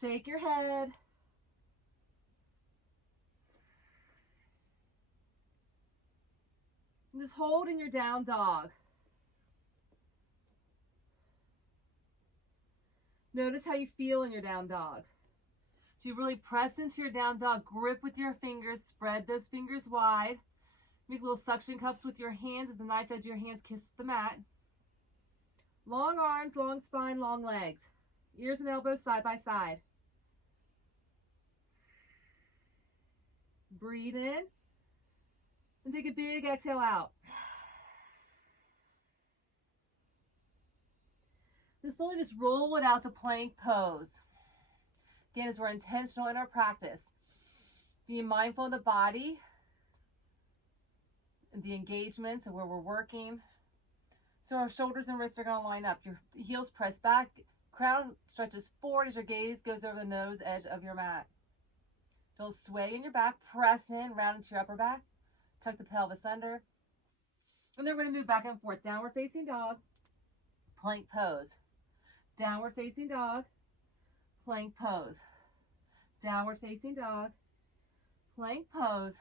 Shake your head. And just hold in your down dog. Notice how you feel in your down dog. So you really press into your down dog, grip with your fingers, spread those fingers wide. Make little suction cups with your hands as the knife edge of your hands kiss the mat. Long arms, long spine, long legs. Ears and elbows side by side. Breathe in and take a big exhale out. Then slowly just roll it out to plank pose. Again, as we're intentional in our practice, being mindful of the body and the engagements and where we're working. So our shoulders and wrists are going to line up. Your heels press back, crown stretches forward as your gaze goes over the nose edge of your mat. Feel sway in your back, press in, round into your upper back, tuck the pelvis under. And then we're going to move back and forth. Downward facing dog, plank pose. Downward facing dog, plank pose. Downward facing dog, plank pose.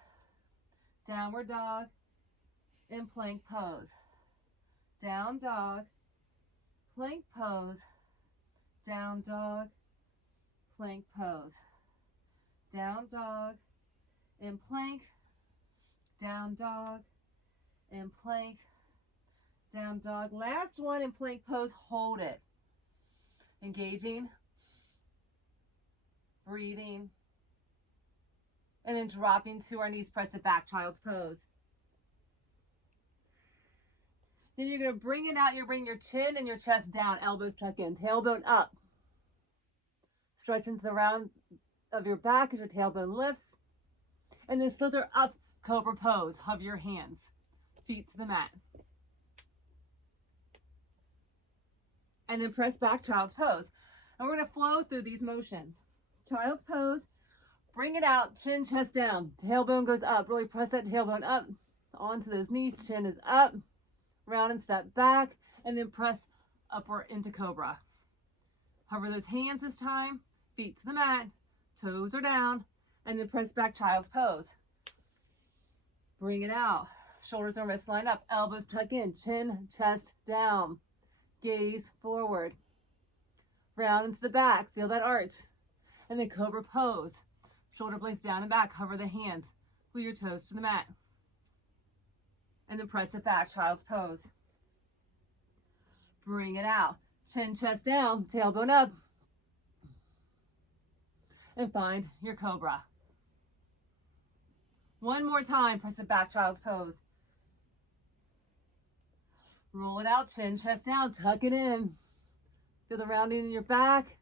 Downward dog, and plank pose. Down dog, plank pose. Down dog, plank pose. Down dog, and plank. Down dog, and plank. Down dog. Last one in plank pose, hold it. Engaging, breathing, and then dropping to our knees, press it back, child's pose. Then you're going to bring it out, you're bringing your chin and your chest down, elbows tuck in, tailbone up. Stretch into the round of your back as your tailbone lifts. And then slither up, cobra pose, hover your hands, feet to the mat. And then press back, child's pose. And we're going to flow through these motions. Child's pose, bring it out, chin, chest down. Tailbone goes up, really press that tailbone up onto those knees, chin is up, round and step back, and then press upward into cobra. Hover those hands this time, feet to the mat, toes are down, and then press back, child's pose. Bring it out, shoulders and wrists line up, elbows tuck in, chin, chest down. Gaze forward, round into the back, feel that arch, and then cobra pose, shoulder blades down and back, hover the hands, glue your toes to the mat, and then press it back, child's pose. Bring it out, chin, chest down, tailbone up, and find your cobra. One more time, press it back, child's pose. Roll it out, chin, chest down, tuck it in. Feel the rounding in your back.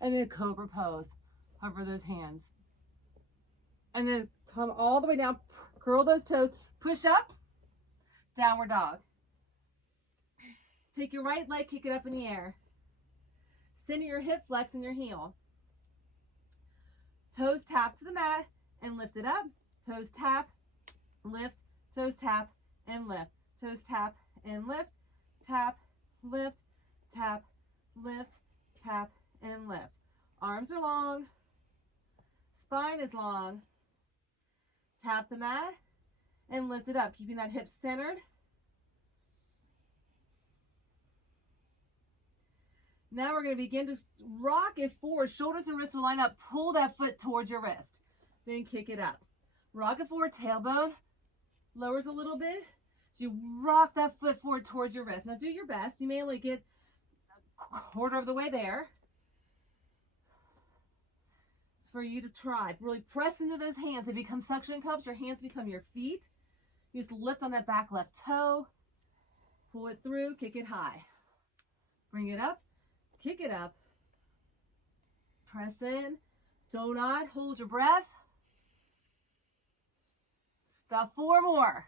And then cobra pose. Hover those hands. And then come all the way down, curl those toes, push up, downward dog. Take your right leg, kick it up in the air. Center your hip, flex in your heel. Toes tap to the mat and lift it up. Toes tap, lift, toes tap, and lift. Toes tap and lift, tap, lift, tap, lift, tap, and lift. Arms are long, spine is long. Tap the mat and lift it up, keeping that hip centered. Now we're going to begin to rock it forward. Shoulders and wrists will line up. Pull that foot towards your wrist. Then kick it up. Rock it forward, tailbone lowers a little bit. So you rock that foot forward towards your wrist. Now do your best. You may only get a quarter of the way there. It's for you to try. Really press into those hands. They become suction cups. Your hands become your feet. You just lift on that back left toe. Pull it through. Kick it high. Bring it up. Kick it up. Press in. Do not hold your breath. About 4 more.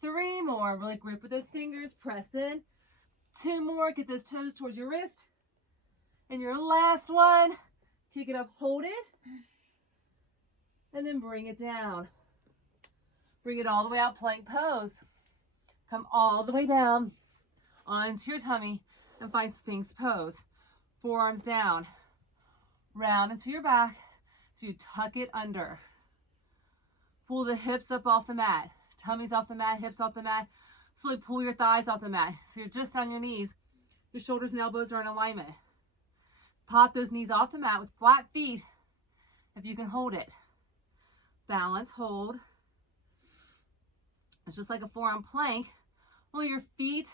3 more. Really grip with those fingers. Press in. 2 more. Get those toes towards your wrist. And your last one. Kick it up. Hold it. And then bring it down. Bring it all the way out. Plank pose. Come all the way down onto your tummy. and find Sphinx pose. Forearms down, round into your back, so you tuck it under. Pull the hips up off the mat. Tummy's off the mat, hips off the mat. Slowly pull your thighs off the mat. So you're just on your knees. Your shoulders and elbows are in alignment. Pop those knees off the mat with flat feet if you can hold it. Balance, hold. It's just like a forearm plank. Only your feet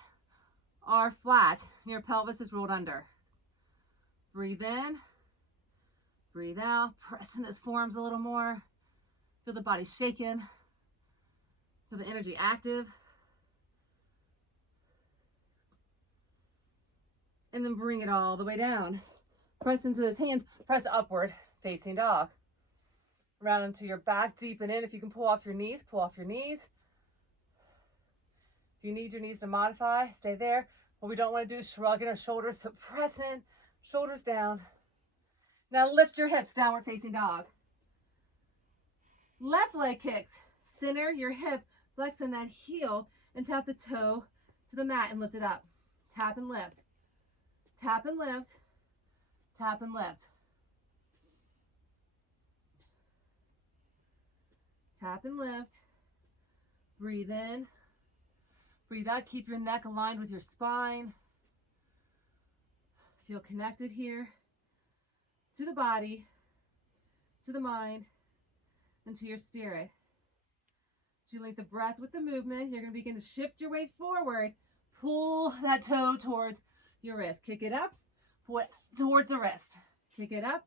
are flat and your pelvis is rolled under. Breathe in, breathe out. Press in those forearms a little more. Feel the body shaking. Feel the energy active. And then bring it all the way down. Press into those hands. Press upward, facing dog. Round into your back, deepen in. If you can pull off your knees, pull off your knees. If you need your knees to modify, stay there. What we don't want to do is shrug in our shoulders, so press in, shoulders down. Now lift your hips, downward facing dog. Left leg kicks. Center your hip, flex in that heel, and tap the toe to the mat and lift it up. Tap and lift. Tap and lift. Tap and lift. Tap and lift. Breathe in. Breathe out. Keep your neck aligned with your spine. Feel connected here to the body, to the mind, and to your spirit. As you link the breath with the movement, you're going to begin to shift your weight forward. Pull that toe towards your wrist. Kick it up. Pull it towards the wrist. Kick it up.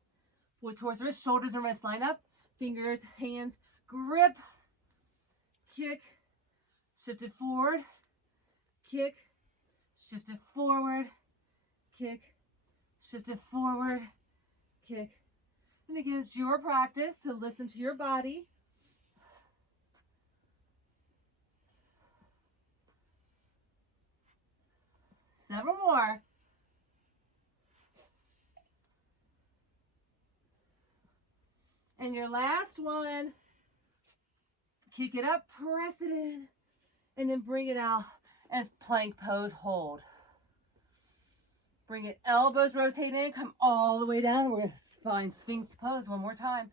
Pull it towards the wrist. Shoulders and wrists line up. Fingers, hands, grip. Kick. Shift it forward. Kick. Shift it forward. Kick. Shift it forward. Kick. And again, it's your practice, so listen to your body. Several more. And your last one, kick it up, press it in, and then bring it out and plank pose, hold. Bring it, elbows rotate in, come all the way down. We're going to find Sphinx pose one more time.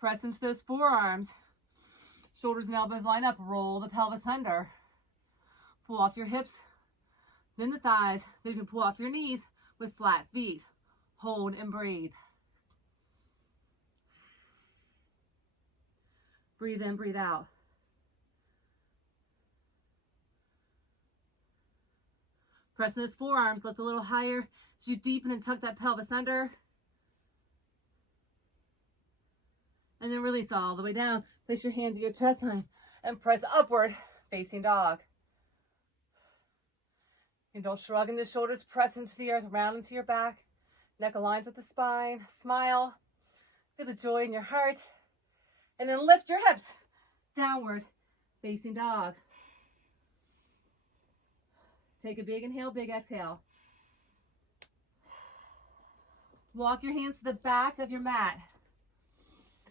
Press into those forearms. Shoulders and elbows line up, roll the pelvis under. Pull off your hips, then the thighs. Then you can pull off your knees with flat feet. Hold and breathe. Breathe in, breathe out. Press in those forearms, lift a little higher as you deepen and tuck that pelvis under. And then release all the way down. Place your hands at your chest line and press upward, facing dog. And don't shrug in the shoulders, press into the earth, round into your back. Neck aligns with the spine. Smile. Feel the joy in your heart. And then lift your hips, downward, facing dog. Take a big inhale, big exhale. Walk your hands to the back of your mat.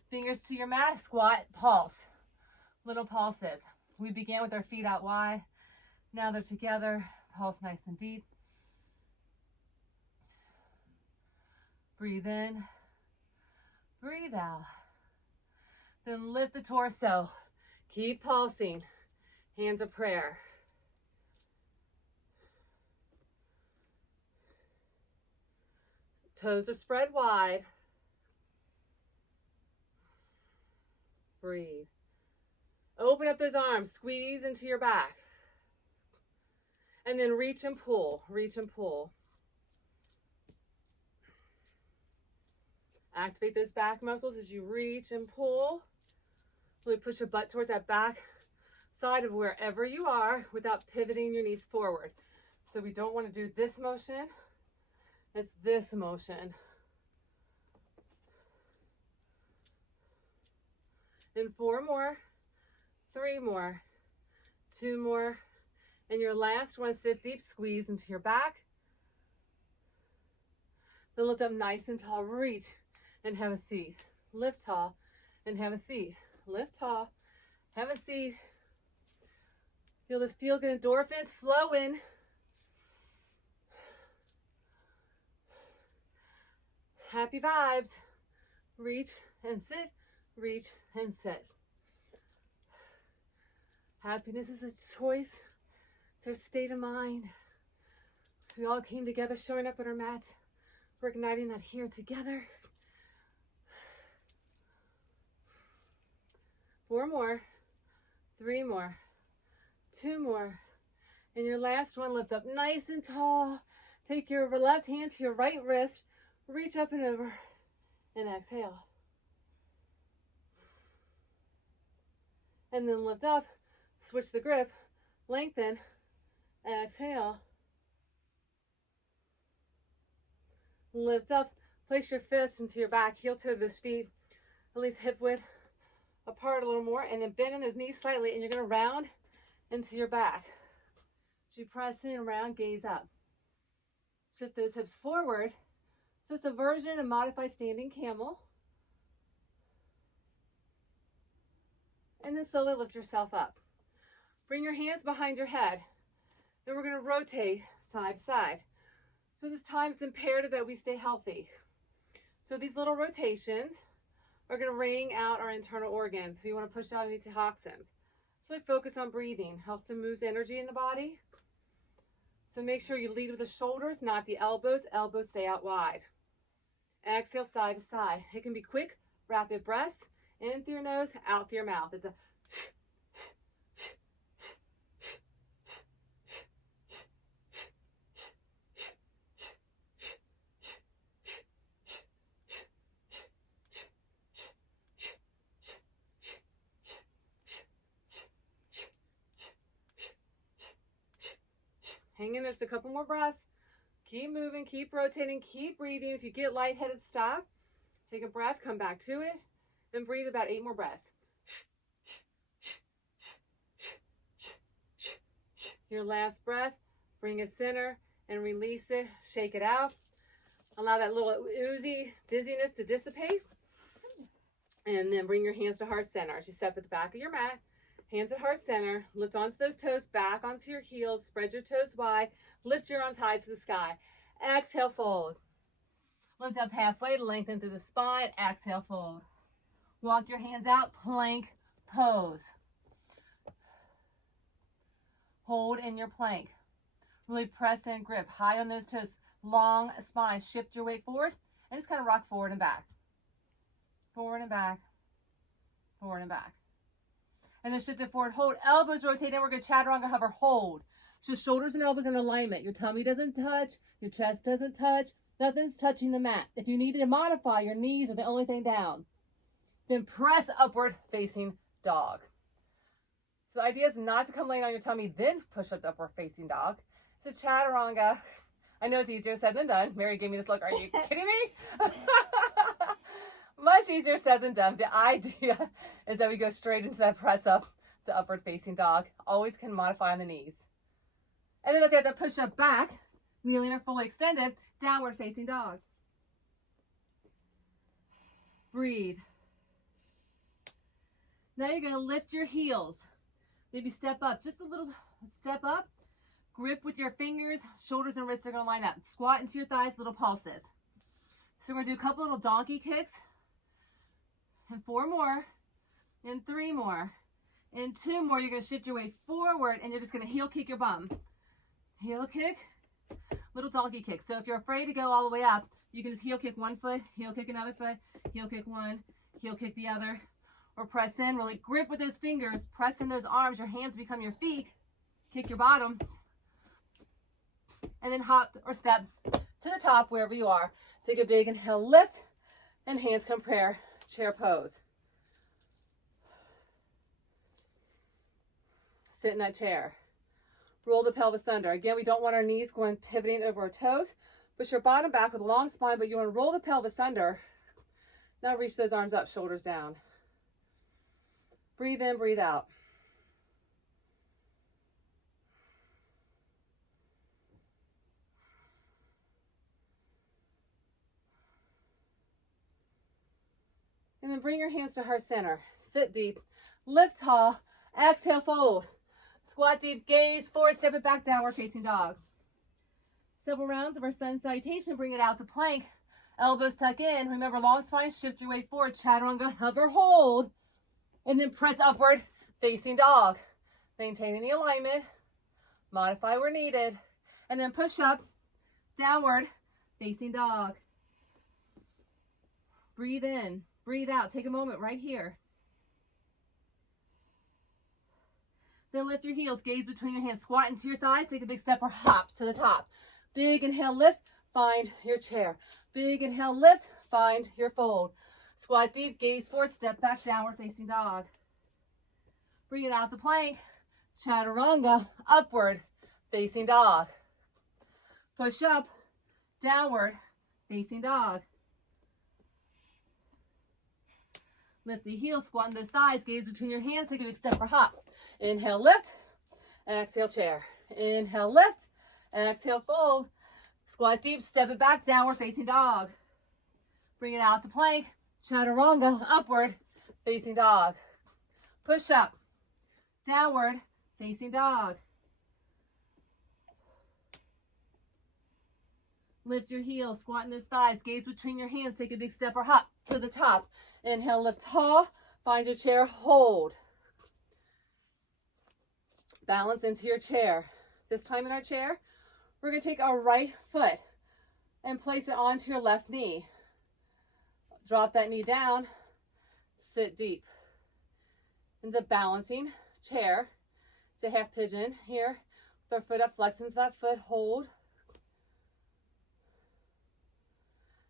Fingers to your mat, squat, pulse. Little pulses. We began with our feet out wide. Now they're together, pulse nice and deep. Breathe in, breathe out. Then lift the torso. Keep pulsing. Hands of prayer. Toes are spread wide. Breathe. Open up those arms. Squeeze into your back. And then reach and pull. Reach and pull. Activate those back muscles as you reach and pull. Really push your butt towards that back side of wherever you are without pivoting your knees forward. So we don't want to do this motion. It's this motion. And 4 more, 3 more, 2 more, and your last one, sit deep, squeeze into your back. Then lift up nice and tall, reach and have a seat. Lift tall and have a seat. Lift tall, have a seat. Feel this feel good endorphins flowing. Happy vibes. Reach and sit, reach and sit. Happiness is a choice. It's our state of mind. We all came together, showing up on our mats. We're igniting that here together. 4 more, 3 more, 2 more. And your last one, lift up nice and tall. Take your left hand to your right wrist. Reach up and over and exhale. And then lift up, switch the grip, lengthen, exhale. Lift up, place your fists into your back, heel toe those feet, at least hip width apart a little more, and then bend in those knees slightly, and you're going to round into your back. As you press in, round, gaze up. Shift those hips forward. So it's a version of modified standing camel. And then slowly lift yourself up. Bring your hands behind your head. Then we're going to rotate side to side. So this time it's imperative that we stay healthy. So these little rotations are going to wring out our internal organs. We want to push out any toxins. So focus on breathing. Helps to move energy in the body. So make sure you lead with the shoulders, not the elbows. Elbows stay out wide. Exhale side to side. It can be quick, rapid breaths. In through your nose, out through your mouth. It's a hang in there just a couple more breaths. Keep moving, keep rotating, keep breathing. If you get lightheaded, stop. Take a breath, come back to it, and breathe about 8 more breaths. Your last breath, bring it center and release it. Shake it out. Allow that little oozy dizziness to dissipate. And then bring your hands to heart center. As you step at the back of your mat, hands at heart center, lift onto those toes, back onto your heels, spread your toes wide, lift your arms high to the sky. Exhale, fold. Lift up halfway to lengthen through the spine. Exhale, fold. Walk your hands out, plank pose. Hold in your plank. Really press and grip, high on those toes, long spine. Shift your weight forward and just kind of rock forward and back. Forward and back, forward and back. And then shift it forward, hold, elbows rotate in. We're going to chaturanga hover, hold. So shoulders and elbows in alignment. Your tummy doesn't touch, your chest doesn't touch, nothing's touching the mat. If you needed to modify, your knees are the only thing down. Then press upward facing dog. So the idea is not to come laying on your tummy, then push up to upward facing dog. It's a chaturanga. I know it's easier said than done. Mary gave me this look. Are you kidding me? Much easier said than done. The idea is that we go straight into that press up to upward facing dog. Always can modify on the knees. And then as you have to push up back, kneeling or fully extended, downward facing dog. Breathe. Now you're going to lift your heels. Maybe step up, just a little step up. Grip with your fingers, shoulders and wrists are going to line up. Squat into your thighs, little pulses. So we're going to do a couple little donkey kicks. And 4 more. And 3 more. And 2 more. You're going to shift your weight forward and you're just going to heel kick your bum. Heel kick, little donkey kick. So if you're afraid to go all the way up, you can just heel kick one foot, heel kick another foot, heel kick one, heel kick the other. Or press in, really grip with those fingers, press in those arms, your hands become your feet, kick your bottom, and then hop or step to the top wherever you are. Take a big inhale, lift, and hands come prayer, chair pose. Sit in that chair. Roll the pelvis under. Again, we don't want our knees going pivoting over our toes. Push your bottom back with a long spine, but you want to roll the pelvis under. Now reach those arms up, shoulders down. Breathe in, breathe out. And then bring your hands to heart center. Sit deep, lift tall, exhale, fold. Squat deep, gaze forward, step it back, downward facing dog. Several rounds of our sun salutation, bring it out to plank. Elbows tuck in. Remember, long spine, shift your weight forward. Chaturanga, hover, hold. And then press upward, facing dog. Maintaining the alignment. Modify where needed. And then push up, downward, facing dog. Breathe in, breathe out. Take a moment right here. Then lift your heels, gaze between your hands. Squat into your thighs, take a big step or hop to the top. Big inhale, lift, find your chair. Big inhale, lift, find your fold. Squat deep, gaze forward, step back, downward facing dog. Bring it out to plank. Chaturanga, upward, facing dog. Push up, downward, facing dog. Lift the heels, squat in those thighs, gaze between your hands, take a big step or hop. Inhale, lift, exhale, chair. Inhale, lift, exhale, fold. Squat deep, step it back, downward facing dog. Bring it out to plank. Chaturanga, upward, facing dog. Push up, downward, facing dog. Lift your heels, squat in those thighs, gaze between your hands, take a big step or hop to the top. Inhale, lift tall, find your chair, hold. Balance into your chair. This time in our chair, we're going to take our right foot and place it onto your left knee. Drop that knee down, sit deep. In the balancing chair, it's a half pigeon here. With our foot up, flex into that foot, hold.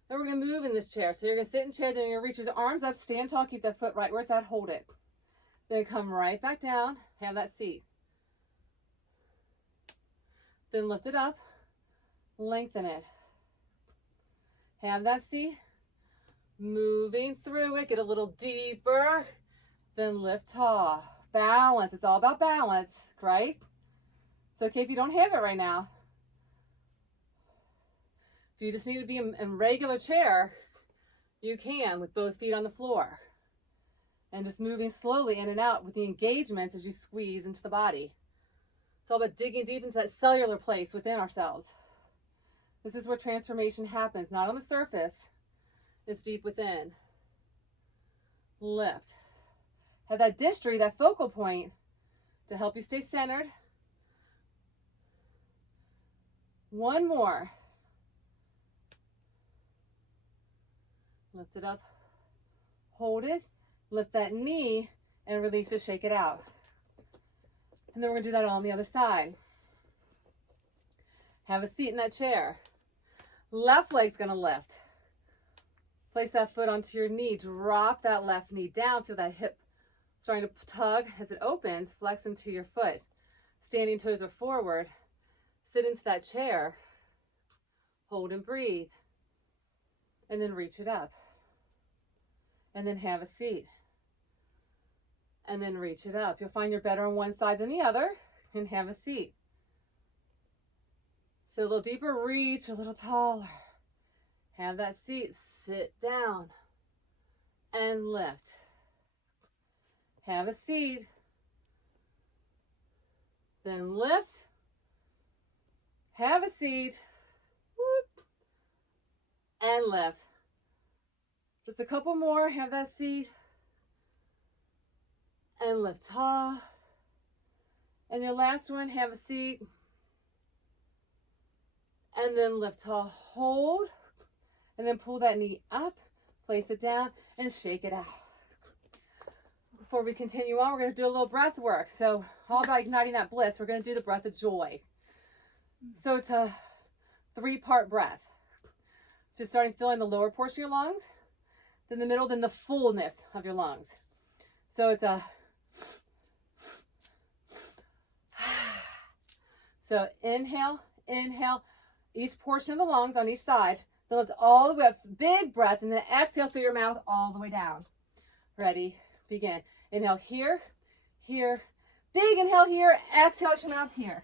Then we're going to move in this chair. So you're going to sit in chair, then you're going to reach your arms up, stand tall, keep that foot right where it's at, hold it. Then come right back down, have that seat. Then lift it up, lengthen it. Have that seat. Moving through it, get a little deeper, then lift tall. Balance, it's all about balance, right? It's okay if you don't have it right now. If you just need to be in regular chair, you can with both feet on the floor. And just moving slowly in and out with the engagement as you squeeze into the body. It's all about digging deep into that cellular place within ourselves. This is where transformation happens, not on the surface. It's deep within. Lift. Have that distry, that focal point, to help you stay centered. One more. Lift it up. Hold it. Lift that knee and release it, shake it out. And then we're going to do that all on the other side. Have a seat in that chair. Left leg's going to lift. Place that foot onto your knee. Drop that left knee down. Feel that hip starting to tug as it opens. Flex into your foot. Standing toes are forward. Sit into that chair. Hold and breathe. And then reach it up. And then have a seat. And then reach it up. You'll find you're better on one side than the other. And have a seat. So a little deeper, reach a little taller. Have that seat, sit down and lift. Have a seat. Then lift. Have a seat. Whoop, and lift. Just a couple more. Have that seat. And lift tall. And your last one, have a seat. And then lift tall, hold. And then pull that knee up, place it down, and shake it out. Before we continue on, we're going to do a little breath work. So all about igniting that bliss, we're going to do the breath of joy. So it's a 3-part breath. So starting filling the lower portion of your lungs, then the middle, then the fullness of your lungs. So it's a... So inhale, inhale, each portion of the lungs on each side. Then lift all the way up, big breath, and then exhale through your mouth all the way down. Ready, begin. Inhale here, here, big inhale here, exhale out your mouth here.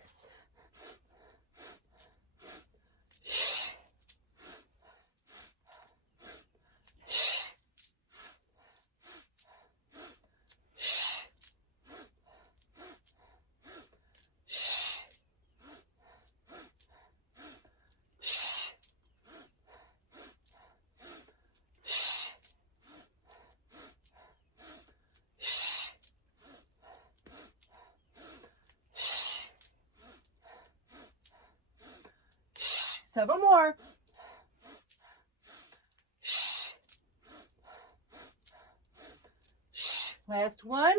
Several more. Last one.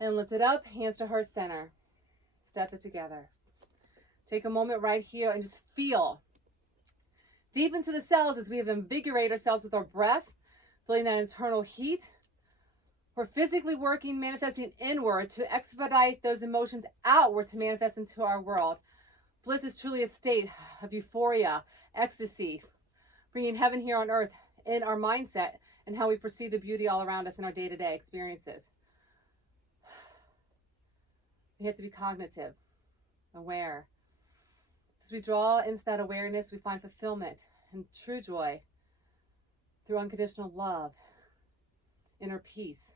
And lift it up, hands to heart center. Step it together. Take a moment right here and just feel deep into the cells as we invigorate ourselves with our breath, feeling that internal heat. We're physically working, manifesting inward to expedite those emotions outward to manifest into our world. Bliss is truly a state of euphoria, ecstasy, bringing heaven here on earth in our mindset and how we perceive the beauty all around us in our day-to-day experiences. We have to be cognitive, aware. As we draw into that awareness, we find fulfillment and true joy through unconditional love, inner peace,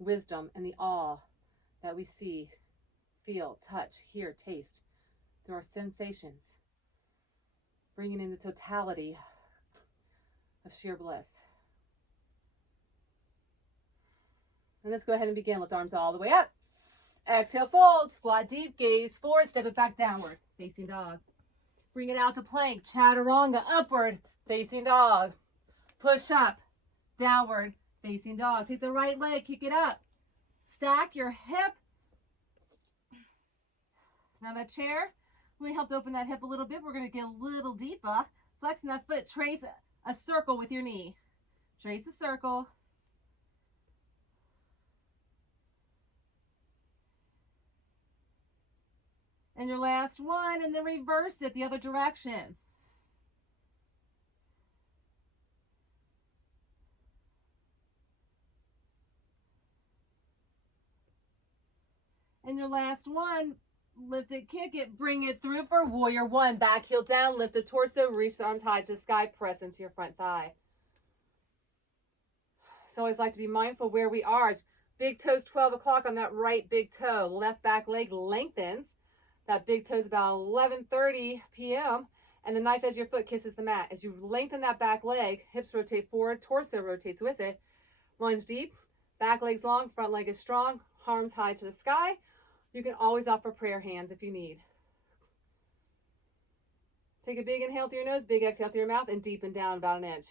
wisdom, and the awe that we see, feel, touch, hear, taste through our sensations, bringing in the totality of sheer bliss. And let's go ahead and begin. Lift arms all the way up. Exhale, fold, squat deep, gaze forward, step it back downward, facing dog. Bring it out to plank, chaturanga, upward, facing dog. Push up, downward, facing dog. Take the right leg, kick it up. Stack your hip. Now that chair, we helped open that hip a little bit. We're going to get a little deeper. Flexing that foot, trace a circle with your knee. Trace a circle. And your last one, and then reverse it the other direction. And your last one, lift it, kick it, bring it through for warrior one. Back heel down, lift the torso, reach the arms high to the sky, press into your front thigh. So I always like to be mindful where we are. Big toes 12 o'clock on that right big toe. Left back leg lengthens. That big toe is about 11:30 p.m. And the knife as your foot kisses the mat. As you lengthen that back leg, hips rotate forward, torso rotates with it. Lunge deep, back leg's long, front leg is strong, arms high to the sky. You can always offer prayer hands if you need. Take a big inhale through your nose, big exhale through your mouth, and deepen down about an inch.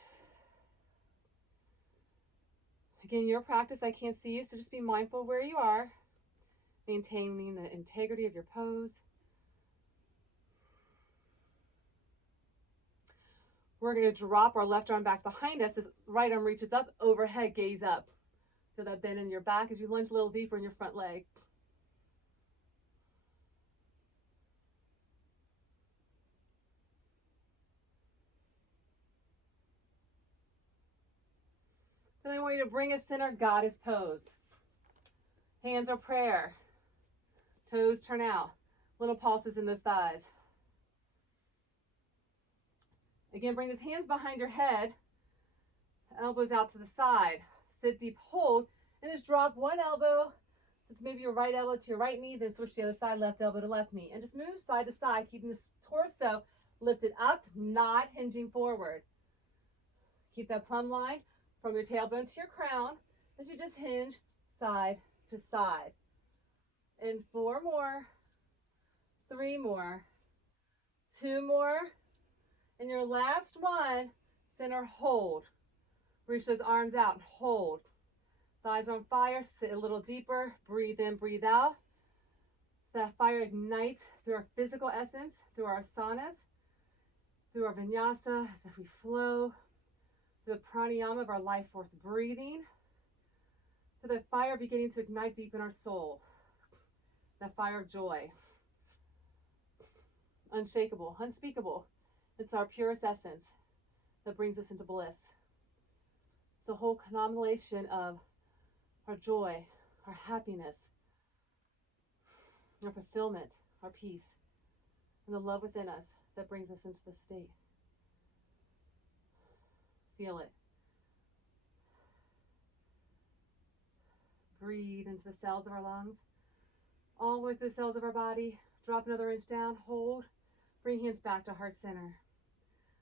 Again, your practice, I can't see you, so just be mindful of where you are. Maintaining the integrity of your pose. We're going to drop our left arm back behind us as right arm reaches up, overhead, gaze up. Feel that bend in your back as you lunge a little deeper in your front leg. Then I want you to bring a center goddess pose. Hands are prayer. Toes turn out. Little pulses in those thighs. Again, bring those hands behind your head. Elbows out to the side. Sit deep, hold, and just drop one elbow. So it's maybe your right elbow to your right knee, then switch to the other side, left elbow to left knee. And just move side to side, keeping the torso lifted up, not hinging forward. Keep that plumb line from your tailbone to your crown as you just hinge side to side. And 4 more, 3 more, 2 more, and your last one, center hold. Reach those arms out and hold. Thighs on fire, sit a little deeper, breathe in, breathe out. So that fire ignites through our physical essence, through our asanas, through our vinyasa, as if we flow, through the pranayama of our life force breathing, to the fire beginning to ignite deep in our soul. That fire of joy. Unshakable, unspeakable. It's our purest essence that brings us into bliss. It's a whole combination of our joy, our happiness, our fulfillment, our peace, and the love within us that brings us into this state. Feel it. Breathe into the cells of our lungs, all the way through the cells of our body. Drop another inch down, hold. Bring hands back to heart center.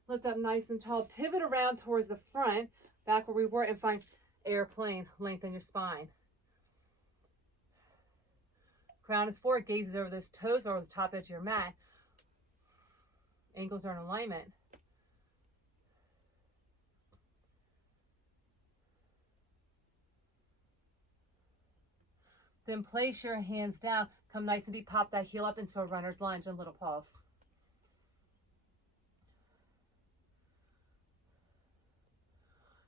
Lift up nice and tall. Pivot around towards the front, back where we were, and find airplane. Lengthen your spine. Crown is forward, gaze is over those toes or over the top edge of your mat. Ankles are in alignment. Then place your hands down. Come nice and deep. Pop that heel up into a runner's lunge and little pulse.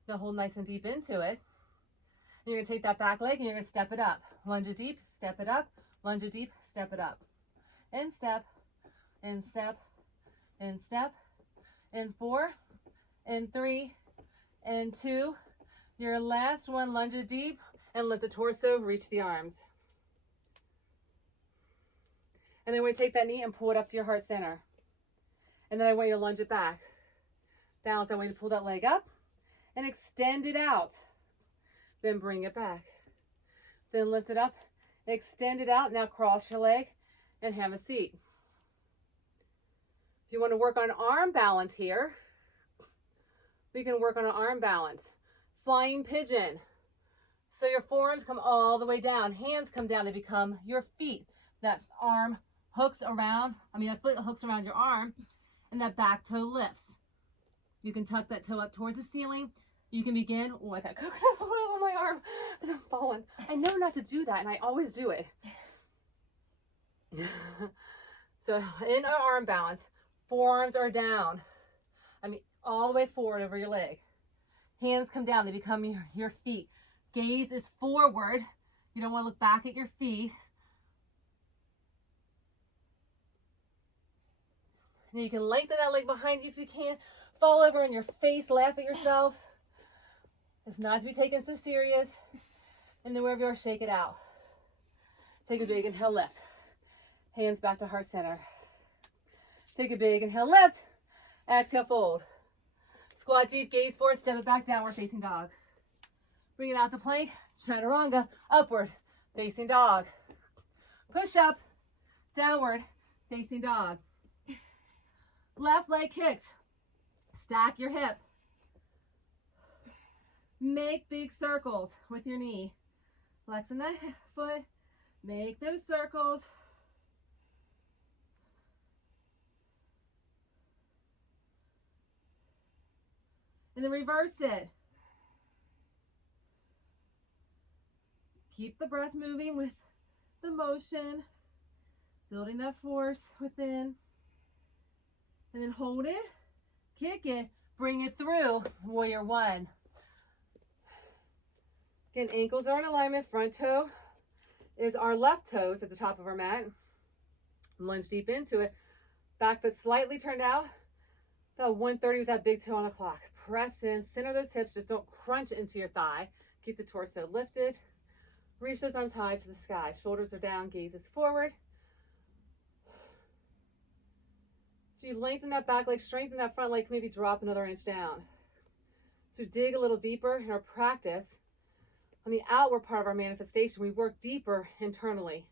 Now hold nice and deep into it. And you're going to take that back leg and you're going to step it up. Lunge it deep, step it up. Lunge it deep, step it up. And step, and step, and step. And 4, and 3, and 2. Your last one, lunge it deep and lift the torso, reach the arms. And then we take that knee and pull it up to your heart center. And then I want you to lunge it back. Balance. I want you to pull that leg up and extend it out. Then bring it back. Then lift it up, extend it out. Now cross your leg and have a seat. If you want to work on arm balance here, we can work on an arm balance. Flying pigeon. So your forearms come all the way down. Hands come down. They become your feet. That arm hooks around, that foot hooks around your arm, and that back toe lifts. You can tuck that toe up towards the ceiling. You can begin, oh, I got coconut oil on my arm, and I'm falling. I know not to do that, and I always do it. So in our arm balance, forearms are down. All the way forward over your leg. Hands come down, they become your feet. Gaze is forward. You don't want to look back at your feet. And you can lengthen that leg behind you if you can. Fall over on your face, laugh at yourself. It's not to be taken so serious. And then wherever you are, shake it out. Take a big inhale, lift. Hands back to heart center. Take a big inhale, lift. Exhale, fold. Squat deep, gaze forward, step it back, downward facing dog. Bring it out to plank, chaturanga, upward facing dog. Push up, downward facing dog. Left leg kicks. Stack your hip. Make big circles with your knee. Flexing that foot. Make those circles. And then reverse it. Keep the breath moving with the motion. Building that force within. And then hold it, kick it, bring it through, warrior one. Again, ankles are in alignment. Front toe is our left toes at the top of our mat. Lunge deep into it. Back foot slightly turned out. About 130 with that big toe on the clock. Press in, center those hips. Just don't crunch into your thigh. Keep the torso lifted. Reach those arms high to the sky. Shoulders are down, gaze is forward. So you lengthen that back leg, strengthen that front leg, maybe drop another inch down. So dig a little deeper in our practice. On the outward part of our manifestation, we work deeper internally.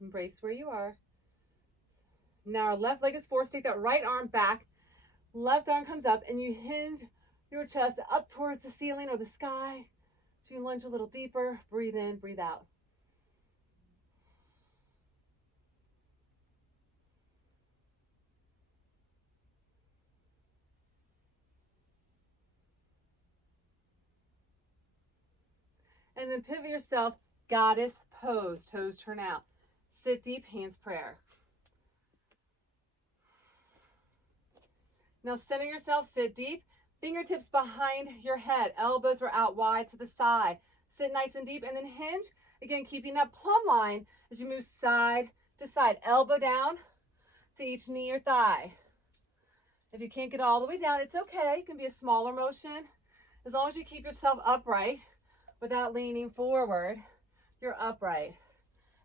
Embrace where you are. Now our left leg is forced. Take that right arm back. Left arm comes up and you hinge your chest up towards the ceiling or the sky. So you lunge a little deeper. Breathe in, breathe out. And then pivot yourself, goddess pose, toes turn out. Sit deep, hands prayer. Now center yourself, sit deep, fingertips behind your head, elbows are out wide to the side. Sit nice and deep and then hinge. Again, keeping that plumb line as you move side to side. Elbow down to each knee or thigh. If you can't get all the way down, it's okay. It can be a smaller motion. As long as you keep yourself upright without leaning forward, you're upright.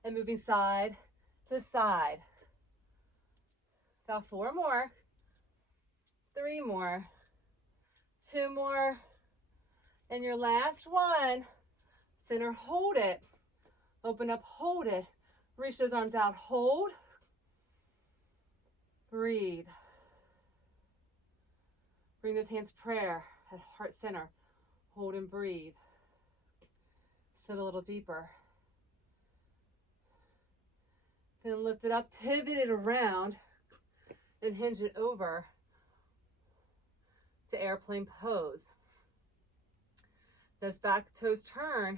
And moving side to side. About 4 more. 3 more. 2 more. And your last one. Center, hold it. Open up, hold it. Reach those arms out, hold. Breathe. Bring those hands prayer at heart center. Hold and breathe. Sit a little deeper. Then lift it up, pivot it around, and hinge it over to airplane pose. Those back toes turn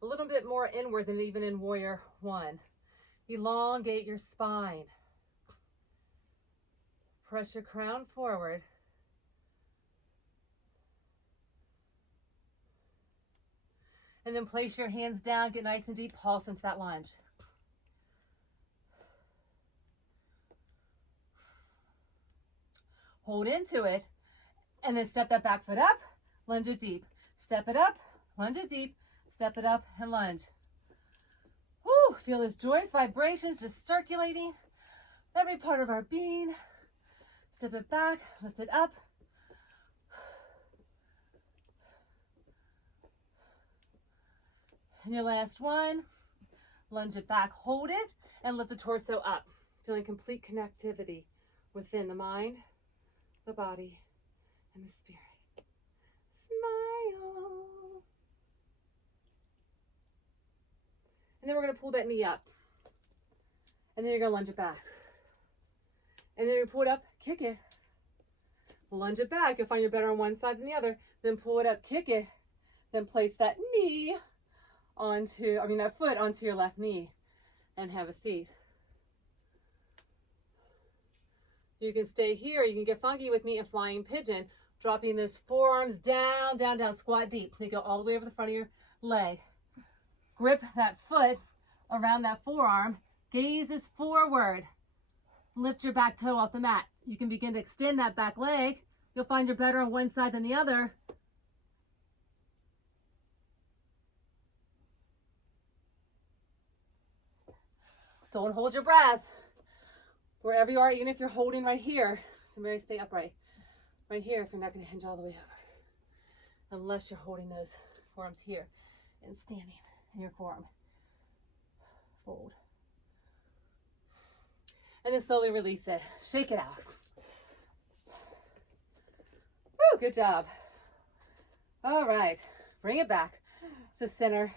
a little bit more inward than even in warrior one. Elongate your spine. Press your crown forward. And then place your hands down, get nice and deep, pulse into that lunge. Hold into it, and then step that back foot up, lunge it deep. Step it up, lunge it deep, step it up, and lunge. Woo, feel this joyous vibrations just circulating every part of our being. Step it back, lift it up. And your last one, lunge it back, hold it, and lift the torso up. Feeling complete connectivity within the mind, the body, and the spirit. Smile. And then we're going to pull that knee up. And then you're going to lunge it back. And then you pull it up, kick it. Lunge it back. You'll find you're better on one side than the other. Then pull it up, kick it. Then place that that foot onto your left knee and have a seat. You can stay here. You can get funky with me in flying pigeon, dropping those forearms down, down, down, squat deep. They go all the way over the front of your leg. Grip that foot around that forearm. Gaze is forward. Lift your back toe off the mat. You can begin to extend that back leg. You'll find you're better on one side than the other. Don't hold your breath. Wherever you are, even if you're holding right here. So Mary, stay upright. Right here if you're not going to hinge all the way over. Unless you're holding those forearms here and standing in your forearm. Fold. And then slowly release it. Shake it out. Woo, good job. All right. Bring it back to center.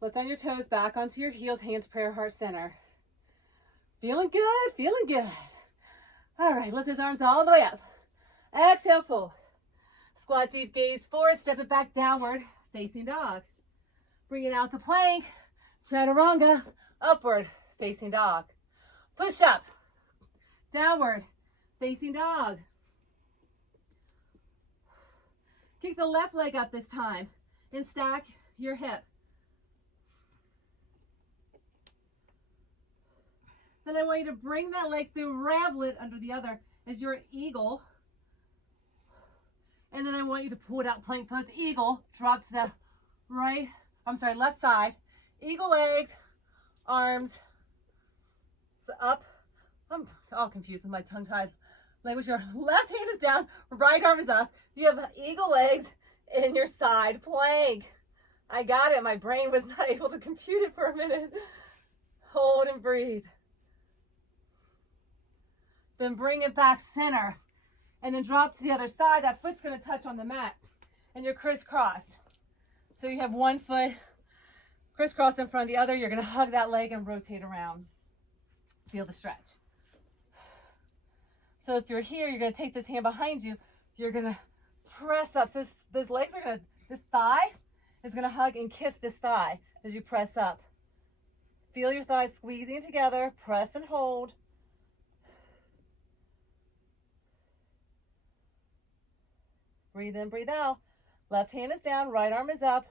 Lift on your toes, back onto your heels, hands, prayer, heart center. Feeling good, feeling good. All right, lift those arms all the way up. Exhale, fold. Squat deep, gaze forward, step it back downward, facing dog. Bring it out to plank, chaturanga, upward, facing dog. Push up, downward, facing dog. Kick the left leg up this time and stack your hip. Then I want you to bring that leg through, ravel it under the other as you're an eagle. And then I want you to pull it out, plank pose, eagle, drop to the left side. Eagle legs, arms up. I'm all confused with my tongue-tied language. Your left hand is down, right arm is up. You have eagle legs in your side plank. I got it. My brain was not able to compute it for a minute. Hold and breathe. Then bring it back center. And then drop to the other side. That foot's going to touch on the mat. And you're crisscrossed. So you have one foot crisscross in front of the other. You're going to hug that leg and rotate around. Feel the stretch. So if you're here, you're going to take this hand behind you. You're going to press up. So those legs are going to, this thigh is going to hug and kiss this thigh as you press up. Feel your thighs squeezing together. Press and hold. Breathe in, breathe out. Left hand is down, right arm is up.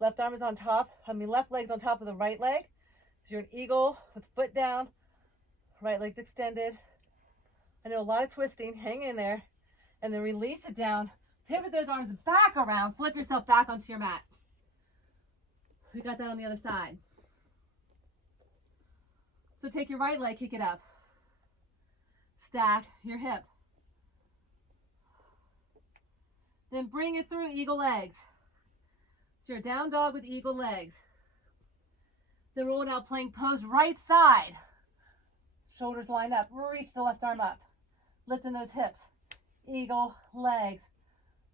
Left arm is on top. Left leg's on top of the right leg. So you're an eagle with foot down. Right leg's extended. I know a lot of twisting. Hang in there. And then release it down. Pivot those arms back around. Flip yourself back onto your mat. We got that on the other side. So take your right leg, kick it up. Stack your hip. Then bring it through eagle legs. So you're a down dog with eagle legs. Then roll it out, plank pose, right side. Shoulders line up. Reach the left arm up. Lifting those hips. Eagle legs.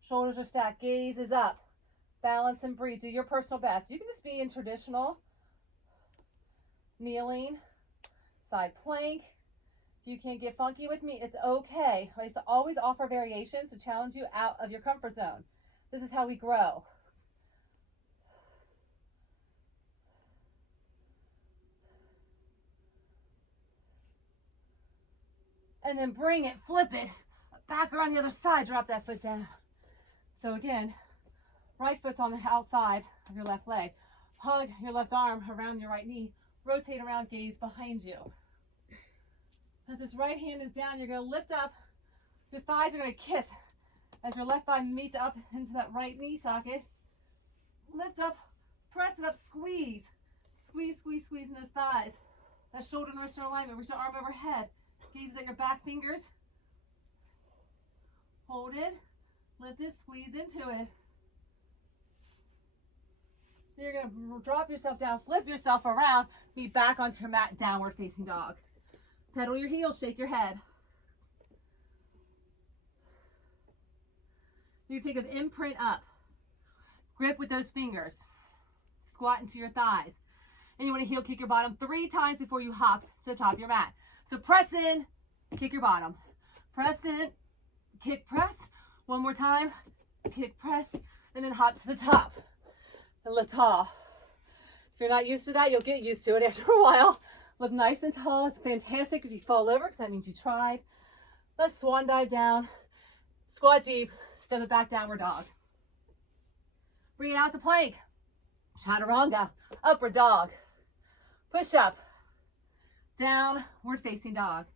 Shoulders are stacked. Gaze is up. balance and breathe. Do your personal best. You can just be in traditional, kneeling, side plank. If you can't get funky with me, it's okay. I used to always offer variations to challenge you out of your comfort zone. This is how we grow. And then bring it, flip it, back around the other side, drop that foot down. So again, right foot's on the outside of your left leg. Hug your left arm around your right knee. Rotate around, gaze behind you. As this right hand is down, you're going to lift up. Your thighs are going to kiss as your left thigh meets up into that right knee socket. Lift up, press it up, squeeze. Squeeze, squeeze, squeeze in those thighs. That shoulder and wrist in alignment. Reach your arm overhead. Gaze at your back fingers. Hold it, lift it, squeeze into it. You're going to drop yourself down, flip yourself around, be back onto your mat, downward facing dog. Pedal your heels, shake your head. You take an imprint up. Grip with those fingers. Squat into your thighs. And you want to heel kick your bottom 3 times before you hop to the top of your mat. So press in, kick your bottom. Press in, kick, press. One more time, kick, press, and then hop to the top. And lift tall. If you're not used to that, you'll get used to it after a while. Lift nice and tall. It's fantastic if you fall over because that means you tried. Let's swan dive down. Squat deep. Step it back, downward dog. Bring it out to plank. Chaturanga. Upward dog. Push up. Downward facing dog.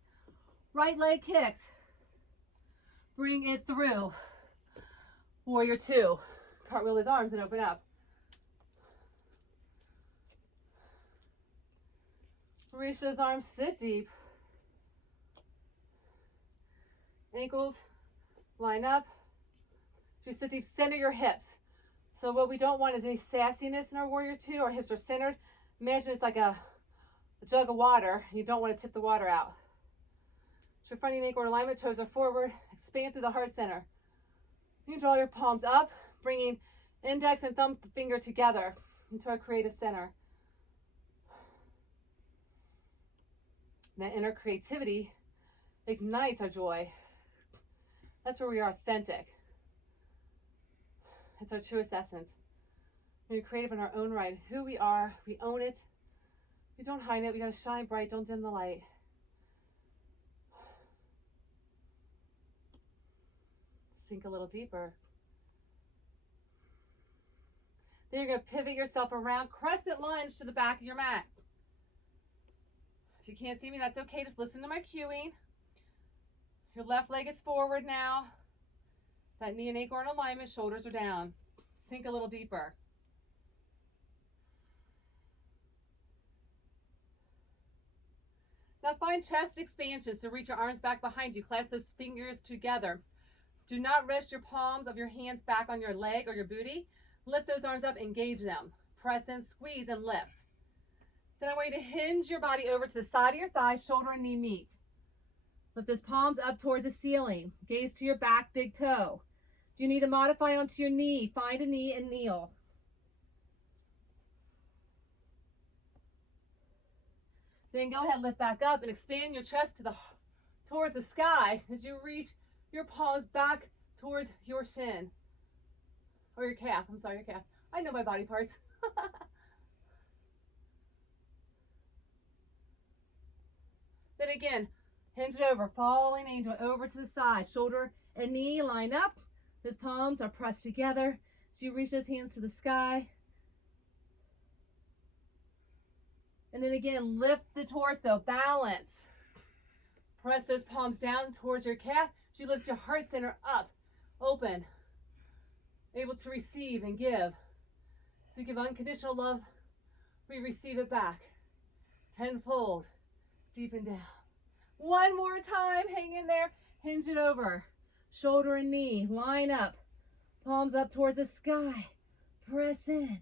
Right leg kicks. Bring it through. Warrior 2. Cartwheel his arms and open up. Reach those arms, sit deep. Ankles line up. Just sit deep, center your hips. So what we don't want is any sassiness in our warrior 2. Our hips are centered. Imagine it's like a jug of water. You don't want to tip the water out. So front knee and ankle in alignment, toes are forward. Expand through the heart center. You draw your palms up, bringing index and thumb finger together into our creative center. That inner creativity ignites our joy. That's where we are authentic. It's our truest essence. We're creative in our own right. Who we are, we own it. We don't hide it. We got to shine bright. Don't dim the light. Sink a little deeper. Then you're going to pivot yourself around, crescent lunge to the back of your mat. If you can't see me, that's okay. Just listen to my cueing. Your left leg is forward now. That knee and ankle are in alignment. Shoulders are down. Sink a little deeper. Now find chest expansion. So reach your arms back behind you. Clasp those fingers together. Do not rest your palms of your hands back on your leg or your booty. Lift those arms up, engage them. Press in, squeeze, and lift. Then I want you to hinge your body over to the side of your thigh, shoulder and knee meet. Lift those palms up towards the ceiling. Gaze to your back, big toe. If you need to modify onto your knee, find a knee and kneel. Then go ahead, lift back up and expand your chest towards the sky as you reach your palms back towards your shin. Or your calf. I'm sorry, your calf. I know my body parts. Then again, hinge it over, falling angel over to the side. Shoulder and knee line up. Those palms are pressed together. So you reach those hands to the sky. And then again, lift the torso, balance. Press those palms down towards your calf. So you lift your heart center up, open, able to receive and give. So you give unconditional love, we receive it back. Tenfold, deepen down. One more time, hang in there, hinge it over. Shoulder and knee, line up. Palms up towards the sky. Press in.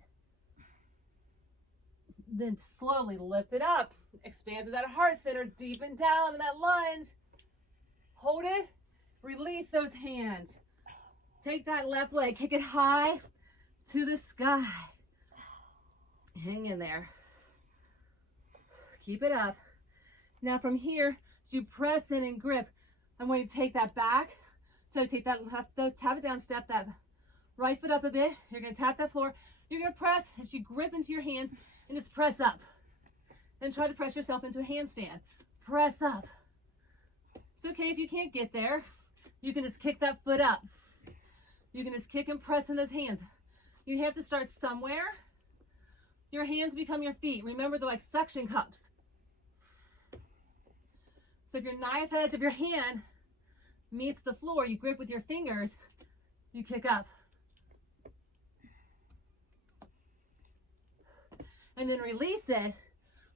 Then slowly lift it up. Expand to that heart center, deepen down in that lunge. Hold it. Release those hands. Take that left leg, kick it high to the sky. Hang in there. Keep it up. Now from here, as you press in and grip, I'm going to take that back. So take that left foot, tap it down, step that right foot up a bit. You're going to tap that floor. You're going to press as you grip into your hands and just press up. Then try to press yourself into a handstand. Press up. It's okay if you can't get there. You can just kick that foot up. You can just kick and press in those hands. You have to start somewhere. Your hands become your feet. Remember, they're like suction cups. So if your knife edge of your hand meets the floor, you grip with your fingers, you kick up. And then release it,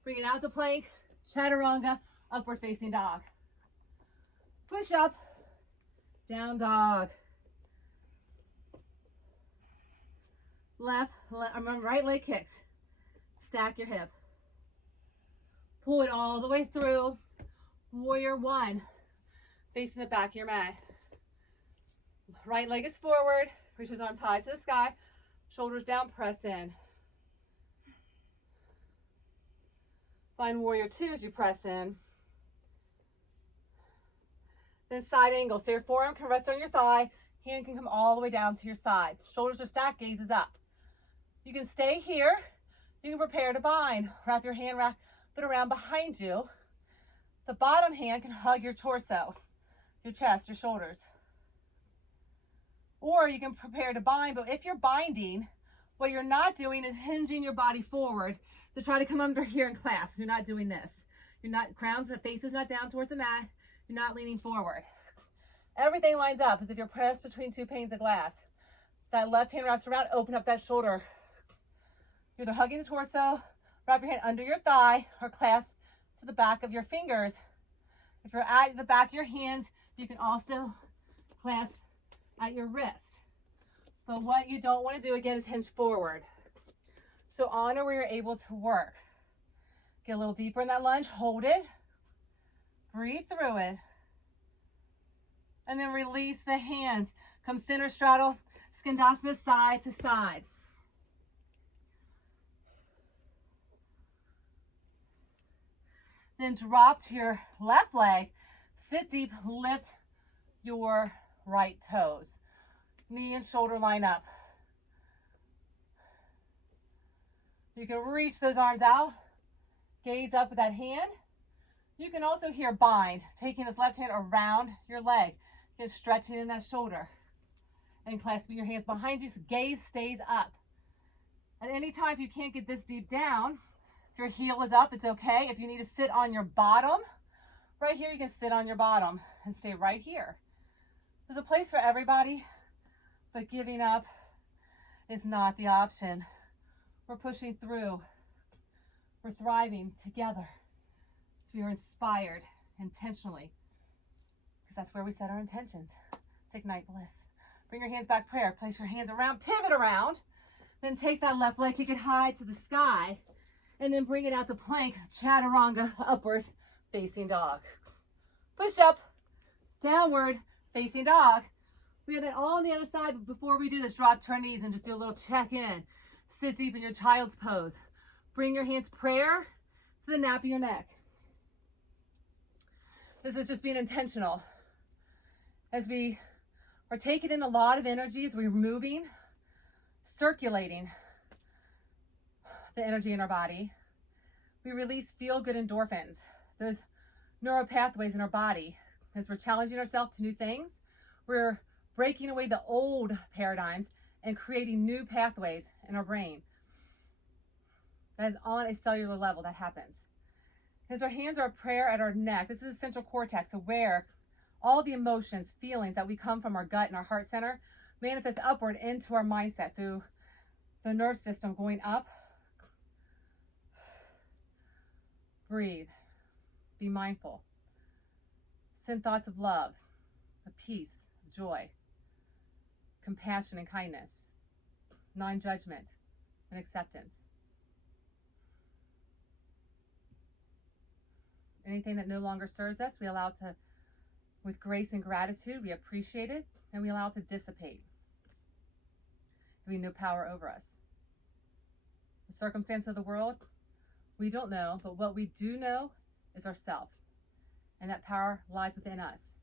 bring it out to plank, chaturanga, upward facing dog. Push up, down dog. Right leg kicks. Stack your hip. Pull it all the way through. Warrior one, facing the back of your mat. Right leg is forward, reach his arms high to the sky, shoulders down, press in. Find warrior two as you press in. Then side angle, so your forearm can rest on your thigh, hand can come all the way down to your side. Shoulders are stacked, gaze is up. You can stay here, you can prepare to bind. Wrap your hand around behind you. The bottom hand can hug your torso, your chest, your shoulders. Or you can prepare to bind, but if you're binding, what you're not doing is hinging your body forward to try to come under here and clasp. You're not doing this. You're not, the face is not down towards the mat. You're not leaning forward. Everything lines up as if you're pressed between two panes of glass. That left hand wraps around, open up that shoulder. You're either hugging the torso, wrap your hand under your thigh, or clasp to the back of your fingers. If you're at the back of your hands, you can also clasp at your wrist. But what you don't want to do again is hinge forward. So honor where you're able to work. Get a little deeper in that lunge, hold it, breathe through it, and then release the hands. Come center straddle, skandasana side to side. Then drop to your left leg, sit deep, lift your right toes. Knee and shoulder line up. You can reach those arms out, gaze up with that hand. You can also here bind, taking this left hand around your leg, just stretching in that shoulder and clasping your hands behind you so gaze stays up. At any time, if you can't get this deep down, if your heel is up, it's okay. If you need to sit on your bottom, right here, you can sit on your bottom and stay right here. There's a place for everybody, but giving up is not the option. We're pushing through. We're thriving together. So we are inspired intentionally, because that's where we set our intentions. To ignite bliss. Bring your hands back, prayer. Place your hands around, pivot around. Then take that left leg, kick it high to the sky. And then bring it out to plank, chaturanga, upward facing dog. Push up, downward facing dog. We have that all on the other side, but before we do this, drop to our knees and just do a little check-in. Sit deep in your child's pose. Bring your hands, prayer, to the nape of your neck. This is just being intentional. As we are taking in a lot of energy, as we're moving, circulating the energy in our body, we release feel-good endorphins, those neural pathways in our body. As we're challenging ourselves to new things, we're breaking away the old paradigms and creating new pathways in our brain. That is on a cellular level that happens. As our hands are a prayer at our neck, this is the central cortex, so where all the emotions, feelings that we come from our gut and our heart center manifest upward into our mindset through the nerve system going up. Breathe. Be mindful. Send thoughts of love, of peace, of joy, compassion and kindness, non-judgment and acceptance. Anything that no longer serves us, we allow to, with grace and gratitude, we appreciate it, and we allow it to dissipate. having no power over us. The circumstance of the world, we don't know, but what we do know is ourself, and that power lies within us.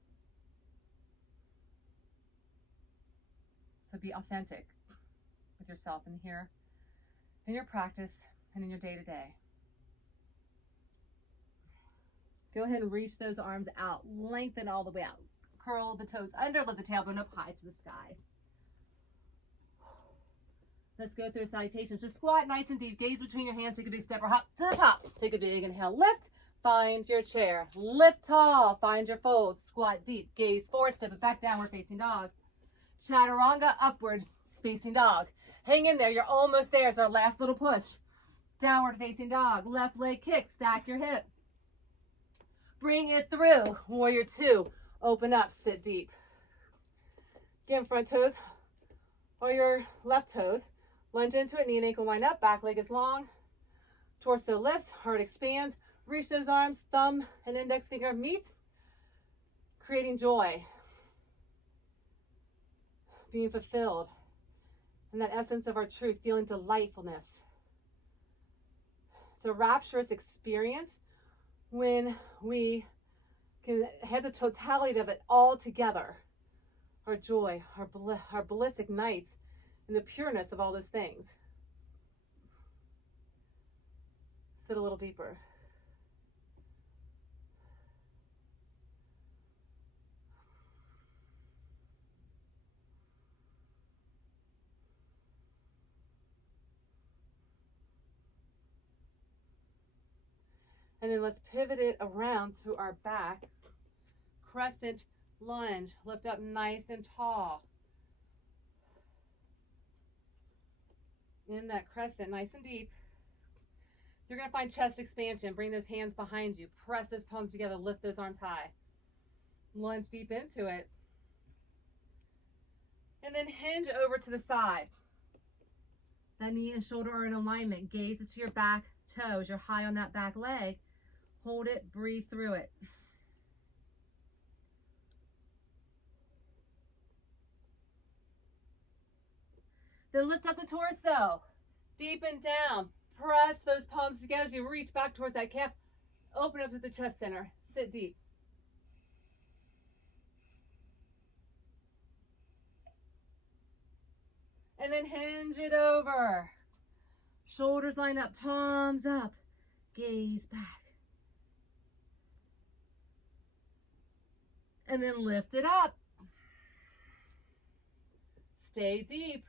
So be authentic with yourself in here, in your practice, and in your day-to-day. Go ahead and reach those arms out. Lengthen all the way out. Curl the toes under, lift the tailbone up high to the sky. Let's go through salutations. Just squat nice and deep. Gaze between your hands. Take a big step or hop to the top. Take a big inhale. Lift. Find your chair. Lift tall. Find your fold. Squat deep. Gaze forward. Step it back. Downward facing dog. Chaturanga. Upward facing dog. Hang in there. You're almost there. It's our last little push. Downward facing dog. Left leg kick. Stack your hip. Bring it through. Warrior two. Open up. Sit deep. Again, front toes or your left toes. Lunge into it, knee and ankle line up, back leg is long. Torso lifts, heart expands. Reach those arms, thumb and index finger meet. Creating joy. Being fulfilled. And that essence of our truth, feeling delightfulness. It's a rapturous experience when we can have the totality of it all together. Our joy, our bliss ignites in the pureness of all those things. Sit a little deeper. And then let's pivot it around to our back. Crescent lunge. Lift up nice and tall. In that crescent, nice and deep. You're going to find chest expansion. Bring those hands behind you. Press those palms together. Lift those arms high. Lunge deep into it. And then hinge over to the side. That knee and shoulder are in alignment. Gaze to your back toes. You're high on that back leg. Hold it. Breathe through it. Then lift up the torso. Deepen down. Press those palms together as you reach back towards that calf. Open up to the chest center. Sit deep. And then hinge it over. Shoulders line up, palms up. Gaze back. And then lift it up. Stay deep.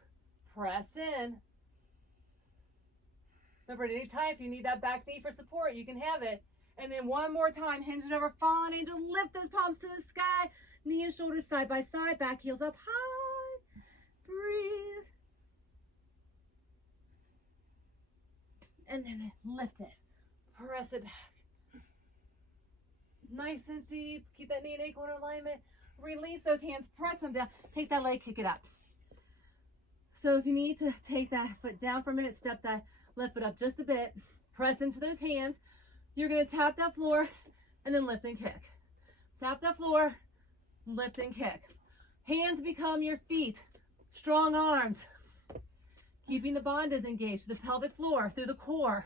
Press in. Remember, at any time, if you need that back knee for support, you can have it. And then one more time, hinge it over, fallen angel, lift those palms to the sky. Knee and shoulders side by side, back heels up high. Breathe. And then lift it. Press it back. Nice and deep. Keep that knee and ankle in alignment. Release those hands, press them down. Take that leg, kick it up. So if you need to take that foot down for a minute, step that left foot up just a bit, press into those hands. You're going to tap that floor and then lift and kick. Tap that floor, lift and kick. Hands become your feet, strong arms. Keeping the bandhas engaged, the pelvic floor, through the core,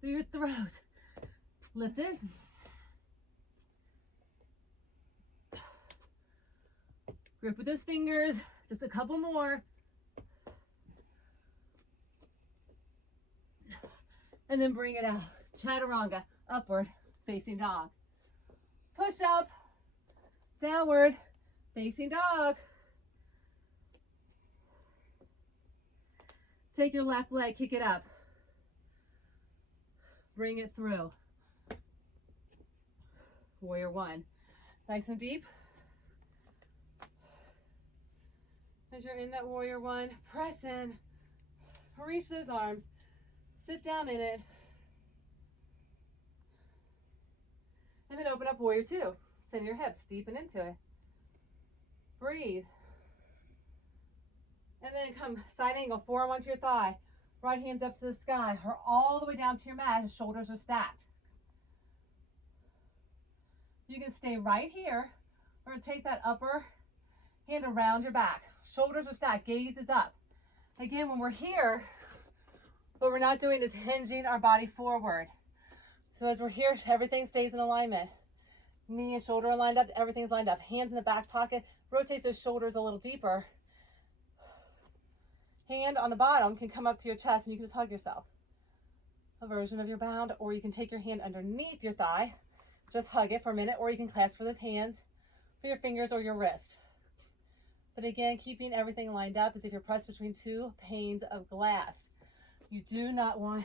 through your throat. Lift it. Grip with those fingers, just a couple more. And then bring it out. Chaturanga, upward facing dog. Push up, downward facing dog. Take your left leg, kick it up. Bring it through. Warrior one. Nice and deep. As you're in that warrior one, press in. Reach those arms. Sit down in it. And then open up warrior two. Center your hips, deepen into it. Breathe. And then come side angle, forearm onto your thigh. Right hands up to the sky or all the way down to your mat. His shoulders are stacked. You can stay right here or take that upper hand around your back. Shoulders are stacked, gaze is up. Again, when we're here, what we're not doing is hinging our body forward. So as we're here, everything stays in alignment. Knee and shoulder are lined up, everything's lined up. Hands in the back pocket, rotate those shoulders a little deeper. Hand on the bottom can come up to your chest and you can just hug yourself. A version of your bound, or you can take your hand underneath your thigh, just hug it for a minute, or you can clasp for those hands, for your fingers or your wrist. But again, keeping everything lined up as if you're pressed between two panes of glass. You do not want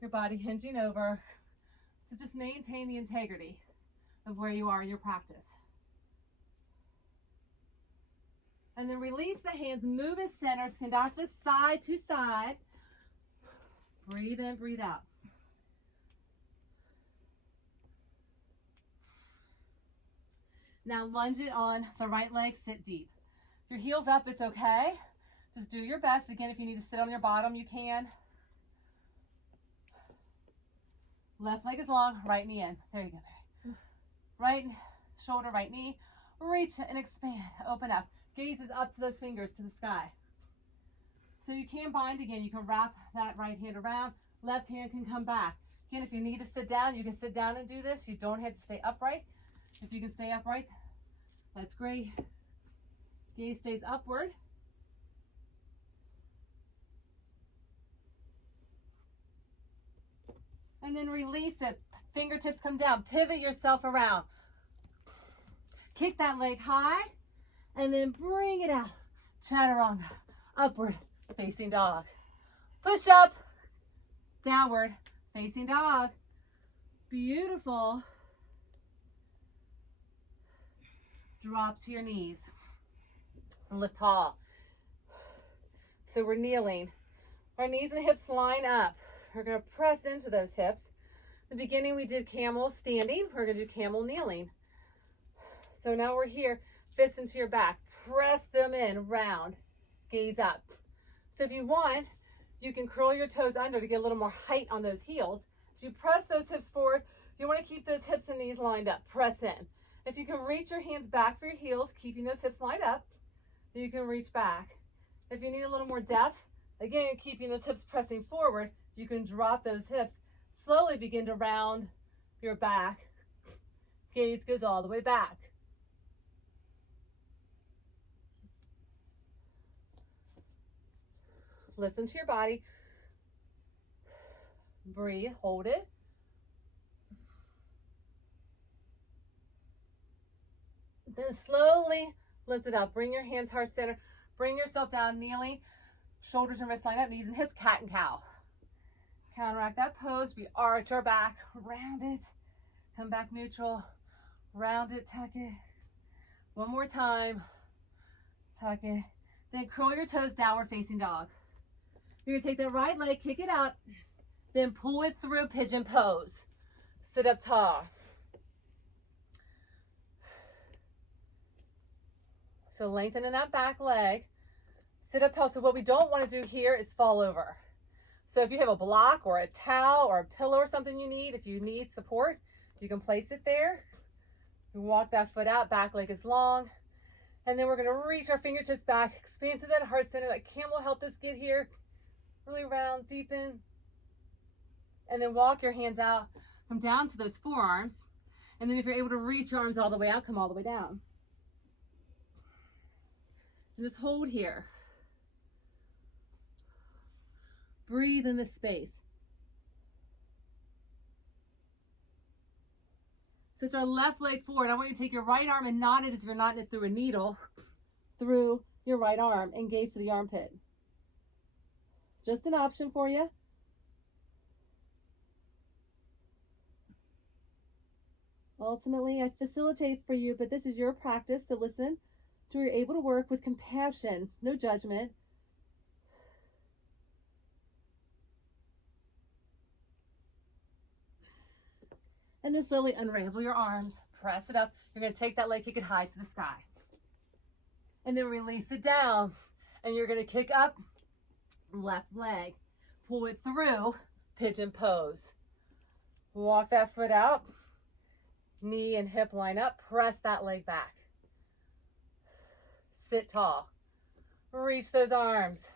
your body hinging over. So just maintain the integrity of where you are in your practice. And then release the hands, move as center, skandasana side to side. Breathe in, breathe out. Now lunge it on the right leg, sit deep. If your heel's up, it's okay. Just do your best. Again, if you need to sit on your bottom, you can. Left leg is long, right knee in. There you go. Right shoulder, right knee. Reach and expand, open up. Gaze is up to those fingers, to the sky. So you can bind again. You can wrap that right hand around. Left hand can come back. Again, if you need to sit down, you can sit down and do this. You don't have to stay upright. If you can stay upright, that's great. Gaze stays upward. And then release it. Fingertips come down. Pivot yourself around. Kick that leg high. And then bring it out. Chaturanga. Upward. Facing dog. Push up. Downward. Facing dog. Beautiful. Drop to your knees. And lift tall. So we're kneeling. Our knees and hips line up. We're going to press into those hips. In the beginning we did camel standing. We're going to do camel kneeling. So now we're here. Fists into your back. Press them in, round. Gaze up. So if you want, you can curl your toes under to get a little more height on those heels. As you press those hips forward, you want to keep those hips and knees lined up. Press in. If you can reach your hands back for your heels, keeping those hips lined up, you can reach back. If you need a little more depth, again, keeping those hips pressing forward, you can drop those hips. Slowly begin to round your back. Gaze goes all the way back. Listen to your body. Breathe, hold it. Then slowly lift it up. Bring your hands heart center. Bring yourself down, kneeling. Shoulders and wrists line up, knees and hips, cat and cow. Counteract that pose. We arch our back, round it. Come back neutral. Round it, tuck it. One more time. Tuck it. Then curl your toes, downward facing dog. You're gonna take that right leg, kick it out, then pull it through pigeon pose. Sit up tall. So lengthen in that back leg. Sit up tall. So what we don't want to do here is fall over. So if you have a block or a towel or a pillow or something you need, if you need support, you can place it there. You walk that foot out, back leg is long. And then we're gonna reach our fingertips back, expand to that heart center. That camel helped us get here. Really round, deepen. And then walk your hands out, come down to those forearms. And then if you're able to reach your arms all the way out, come all the way down. And just hold here. Breathe in this space. So it's our left leg forward. I want you to take your right arm and knot it as if you're knotting it through a needle, through your right arm, and gaze to the armpit. Just an option for you. Ultimately, I facilitate for you, but this is your practice, so listen to where you're able to work with compassion, no judgment. And then slowly unravel your arms, press it up. You're going to take that leg, kick it high to the sky. And then release it down. And you're going to kick up, left leg. Pull it through, pigeon pose. Walk that foot out. Knee and hip line up. Press that leg back. Sit tall. Reach those arms.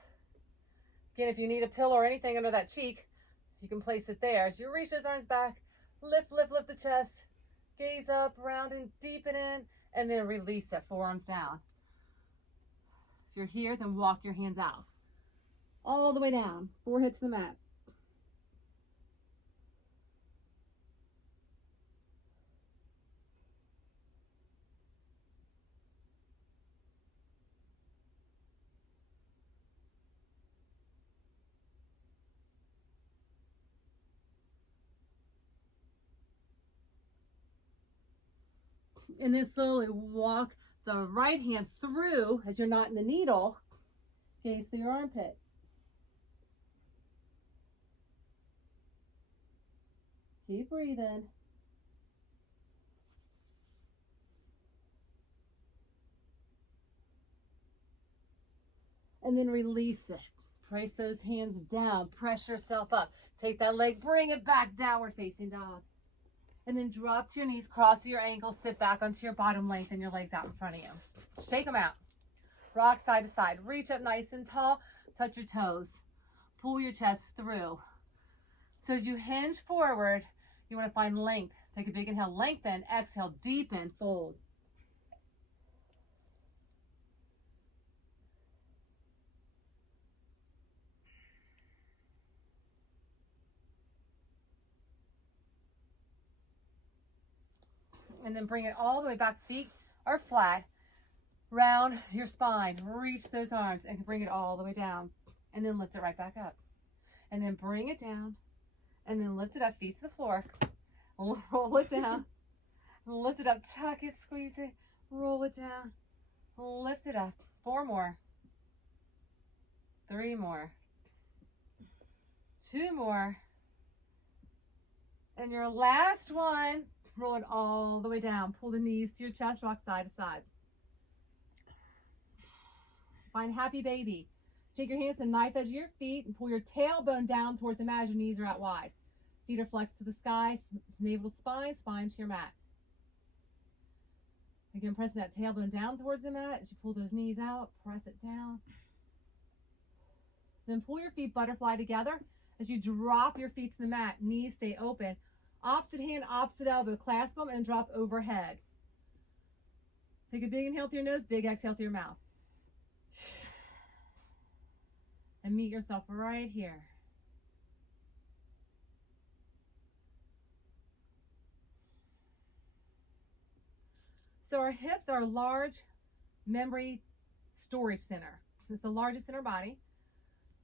Again, if you need a pillow or anything under that cheek, you can place it there. As you reach those arms back, lift the chest, gaze up, round and deepen in, and then release it, forearms down. If you're here, then walk your hands out. All the way down, forehead to the mat. And then slowly walk the right hand through as you're not in the needle, gaze through your armpit. Keep breathing. And then release it. Place those hands down, press yourself up. Take that leg, bring it back, downward facing dog. And then drop to your knees, cross your ankles, sit back onto your bottom, lengthen your legs out in front of you. Shake them out. Rock side to side. Reach up nice and tall. Touch your toes. Pull your chest through. So as you hinge forward, you want to find length. Take a big inhale, lengthen. Exhale, deepen, fold. And then bring it all the way back. Feet are flat. Round your spine. Reach those arms and bring it all the way down. And then lift it right back up. And then bring it down. And then lift it up. Feet to the floor. Roll it down. Lift it up. Tuck it. Squeeze it. Roll it down. Lift it up. 4 more. 3 more. 2 more. And your last one. Roll it all the way down. Pull the knees to your chest. Rock side to side. Find happy baby. Take your hands to the knife edge of your feet and pull your tailbone down towards the mat. Your knees are out wide. Feet are flexed to the sky. Navel to spine. Spine to your mat. Again, pressing that tailbone down towards the mat. As you pull those knees out, press it down. Then pull your feet butterfly together. As you drop your feet to the mat, knees stay open. Opposite hand, opposite elbow, clasp them and drop overhead. Take a big inhale through your nose, big exhale through your mouth. And meet yourself right here. So our hips are a large memory storage center. It's the largest in our body.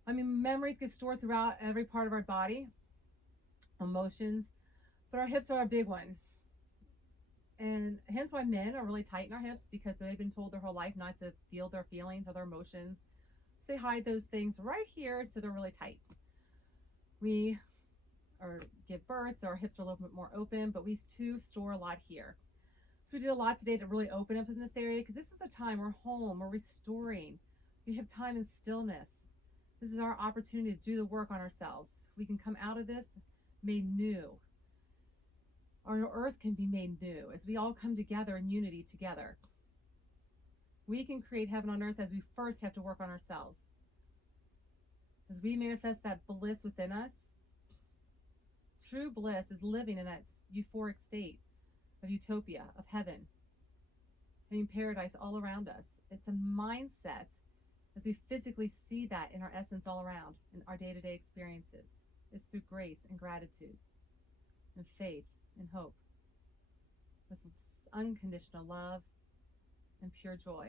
I mean, memories get stored throughout every part of our body, emotions, but our hips are a big one. And hence why men are really tight in our hips, because they've been told their whole life not to feel their feelings or their emotions. So they hide those things right here, so they're really tight. We give birth, so our hips are a little bit more open, but we too store a lot here. So we did a lot today to really open up in this area, because this is a time we're home, we're restoring. We have time in stillness. This is our opportunity to do the work on ourselves. We can come out of this made new. Our earth can be made new as we all come together in unity together. We can create heaven on earth as we first have to work on ourselves. As we manifest that bliss within us, true bliss is living in that euphoric state of utopia, of heaven, I mean paradise all around us. It's a mindset as we physically see that in our essence all around in our day-to-day experiences. It's through grace and gratitude and faith and hope, with unconditional love and pure joy.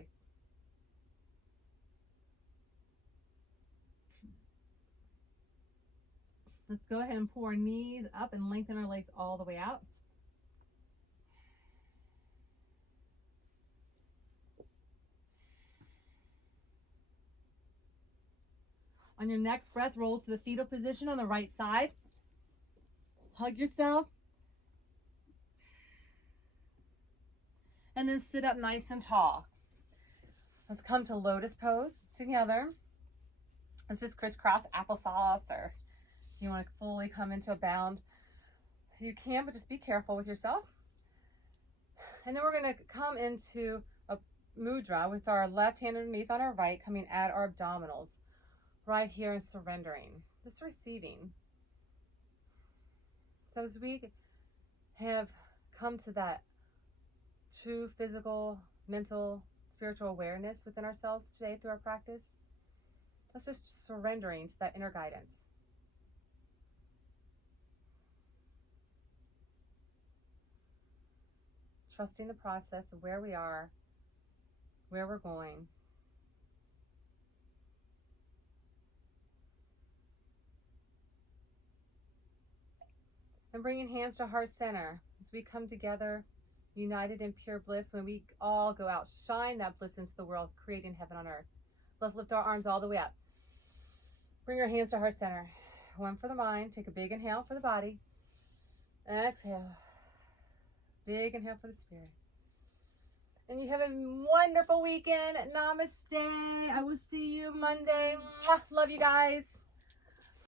Let's go ahead and pull our knees up and lengthen our legs all the way out. On your next breath, roll to the fetal position on the right side. Hug yourself. And then sit up nice and tall. Let's come to lotus pose together. Let's just crisscross applesauce, or you want to fully come into a bound. You can, but just be careful with yourself. And then we're going to come into a mudra with our left hand underneath on our right, coming at our abdominals. right here and surrendering, just receiving. So as we have come to that true physical, mental, spiritual awareness within ourselves today through our practice, let's just surrendering to that inner guidance. Trusting the process of where we are, where we're going. And bringing hands to heart center as we come together, united in pure bliss, when we all go out, shine that bliss into the world, creating heaven on earth. Let's lift our arms all the way up. Bring your hands to heart center. One for the mind. Take a big inhale for the body. Exhale. Big inhale for the spirit. And you have a wonderful weekend. Namaste. I will see you Monday. Mwah. Love you guys.